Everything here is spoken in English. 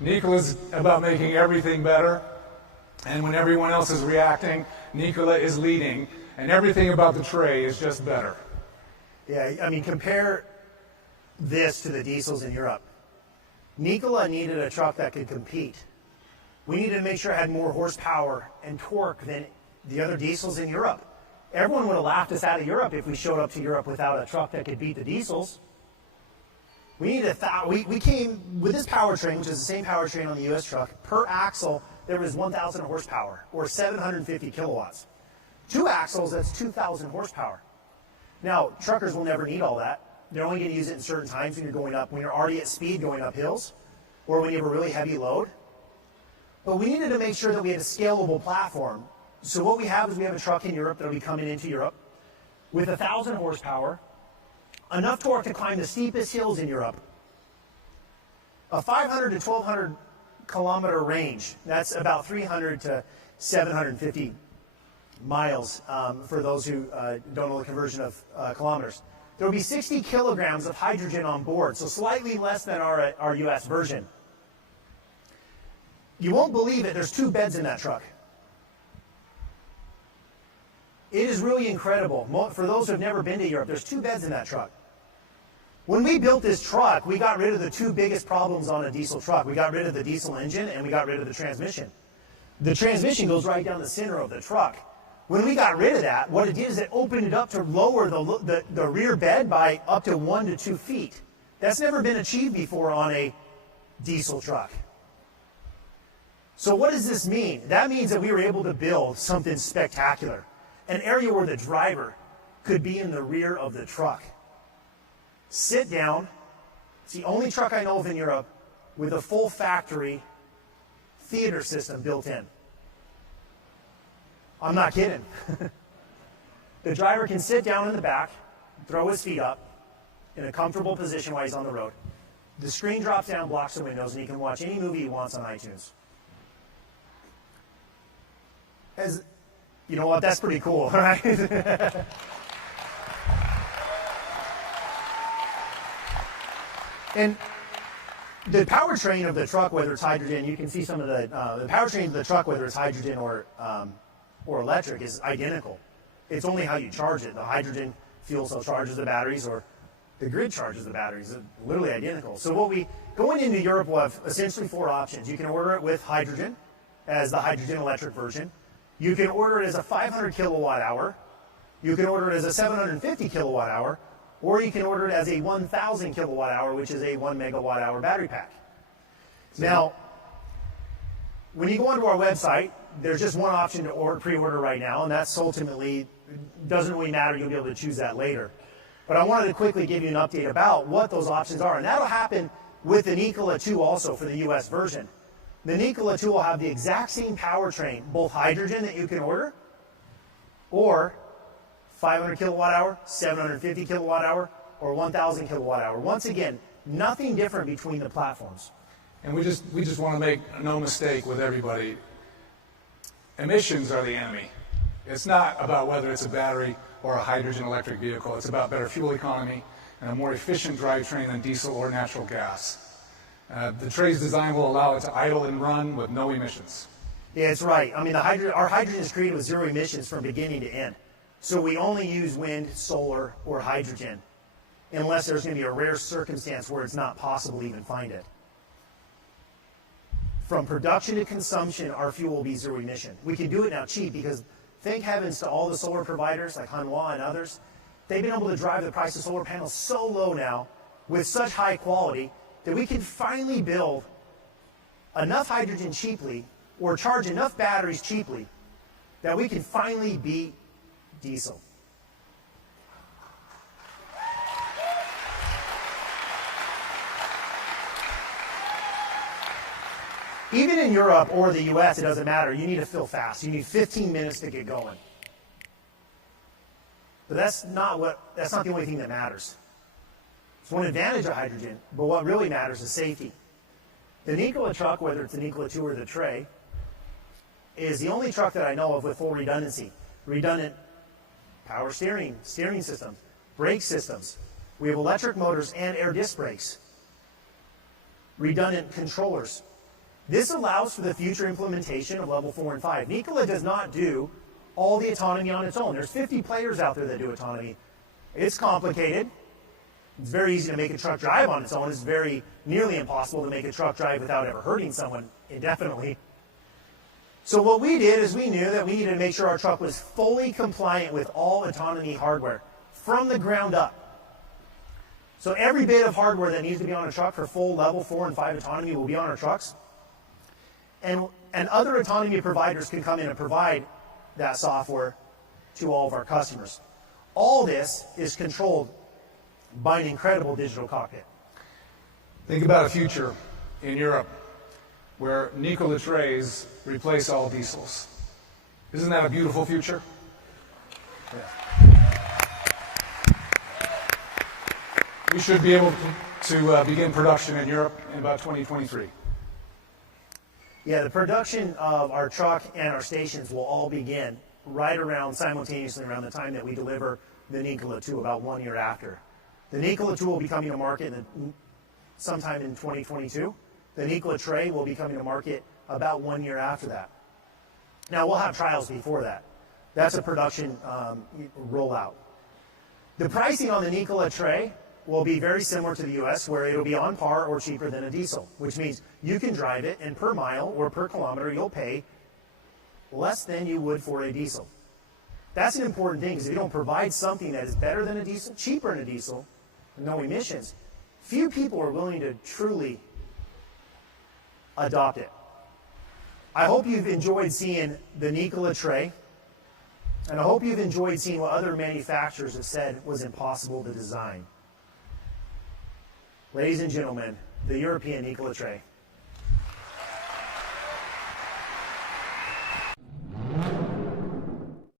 Nikola's about making everything better, and when everyone else is reacting, Nikola is leading, and everything about the tray is just better. Yeah, I mean, compare this to the diesels in Europe. Nikola needed a truck that could compete. We needed to make sure it had more horsepower and torque than the other diesels in Europe. Everyone would have laughed us out of Europe if we showed up to Europe without a truck that could beat the diesels. We came with this powertrain, which is the same powertrain on the US truck. Per axle, there was 1,000 horsepower, or 750 kilowatts. 2 axles, that's 2,000 horsepower. Now, truckers will never need all that. They're only going to use it in certain times when you're going up, when you're already at speed going up hills, or when you have a really heavy load. But we needed to make sure that we had a scalable platform. So what we have is we have a truck in Europe that will be coming into Europe with 1,000 horsepower, enough torque to climb the steepest hills in Europe, a 500 to 1,200 kilometer range. That's about 300 to 750 miles for those who don't know the conversion of kilometers. There will be 60 kilograms of hydrogen on board, so slightly less than our US version. You won't believe it, there's 2 beds in that truck. It is really incredible. For those who have never been to Europe, there's 2 beds in that truck. When we built this truck, we got rid of the 2 biggest problems on a diesel truck. We got rid of the diesel engine and we got rid of the transmission. The transmission goes right down the center of the truck. When we got rid of that, what it did is it opened it up to lower the rear bed by up to 1 to 2 feet. That's never been achieved before on a diesel truck. So what does this mean? That means that we were able to build something spectacular. An area where the driver could be in the rear of the truck. Sit down. It's the only truck I know of in Europe with a full factory theater system built in. I'm not kidding. The driver can sit down in the back, throw his feet up in a comfortable position while he's on the road. The screen drops down, blocks the windows, and he can watch any movie he wants on iTunes. You know what? That's pretty cool, right? And the powertrain of the truck, whether it's hydrogen, you can see some of the powertrain of the truck, whether it's hydrogen or electric, is identical. It's only how you charge it. The hydrogen fuel cell charges the batteries, or the grid charges the batteries. It's literally identical. So going into Europe, we'll have essentially 4 options. You can order it with hydrogen as the hydrogen electric version. You can order it as a 500 kilowatt hour. You can order it as a 750 kilowatt hour. Or you can order it as a 1,000 kilowatt hour, which is a 1 megawatt hour battery pack. Now, when you go onto our website, there's just one option to pre-order right now, and that's ultimately, doesn't really matter, you'll be able to choose that later. But I wanted to quickly give you an update about what those options are, and that'll happen with the Nikola 2 also for the US version. The Nikola 2 will have the exact same powertrain, both hydrogen that you can order, or 500 kilowatt hour, 750 kilowatt hour, or 1,000 kilowatt hour. Once again, nothing different between the platforms. And we just want to make no mistake with everybody. Emissions are the enemy. It's not about whether it's a battery or a hydrogen electric vehicle. It's about better fuel economy and a more efficient drivetrain than diesel or natural gas. The tray's design will allow it to idle and run with no emissions. Yeah, it's right. I mean, our hydrogen is created with 0 emissions from beginning to end. So we only use wind, solar, or hydrogen, unless there's going to be a rare circumstance where it's not possible to even find it. From production to consumption, our fuel will be 0 emission. We can do it now cheap because, thank heavens to all the solar providers like Hanwha and others, they've been able to drive the price of solar panels so low now with such high quality that we can finally build enough hydrogen cheaply or charge enough batteries cheaply that we can finally beat diesel. Even in Europe or the US, it doesn't matter. You need to fill fast. You need 15 minutes to get going. But that's not the only thing that matters. It's one advantage of hydrogen, but what really matters is safety. The Nikola truck, whether it's the Nikola 2 or the Tray, is the only truck that I know of with full redundancy. Redundant power steering systems, brake systems, We have electric motors and air disc brakes, redundant controllers. This allows for the future implementation of level 4 and 5. Nikola does not do all the autonomy on its own. There's 50 players out there that do autonomy. It's complicated. It's very easy to make a truck drive on its own. It's very nearly impossible to make a truck drive without ever hurting someone indefinitely. So what we did is we knew that we needed to make sure our truck was fully compliant with all autonomy hardware from the ground up. So every bit of hardware that needs to be on a truck for full level 4 and 5 autonomy will be on our trucks. And other autonomy providers can come in and provide that software to all of our customers. All this is controlled by an incredible digital cockpit. Think about a future in Europe where Nikola trays replace all diesels. Isn't that a beautiful future? Yeah. We should be able to begin production in Europe in about 2023. Yeah, the production of our truck and our stations will all begin right around simultaneously around the time that we deliver the Nikola 2, about 1 year after. The Nikola 2 will be coming to market sometime in 2022. The Nikola tray will be coming to market about 1 year after that. Now, we'll have trials before that. That's a production rollout. The pricing on the Nikola tray will be very similar to the US, where it'll be on par or cheaper than a diesel, which means you can drive it, and per mile or per kilometer, you'll pay less than you would for a diesel. That's an important thing, because if you don't provide something that is better than a diesel, cheaper than a diesel, no emissions, few people are willing to truly adopt it. I hope you've enjoyed seeing the Nikola tray, and I hope you've enjoyed seeing what other manufacturers have said was impossible to design. Ladies and gentlemen, the European Nikola tray.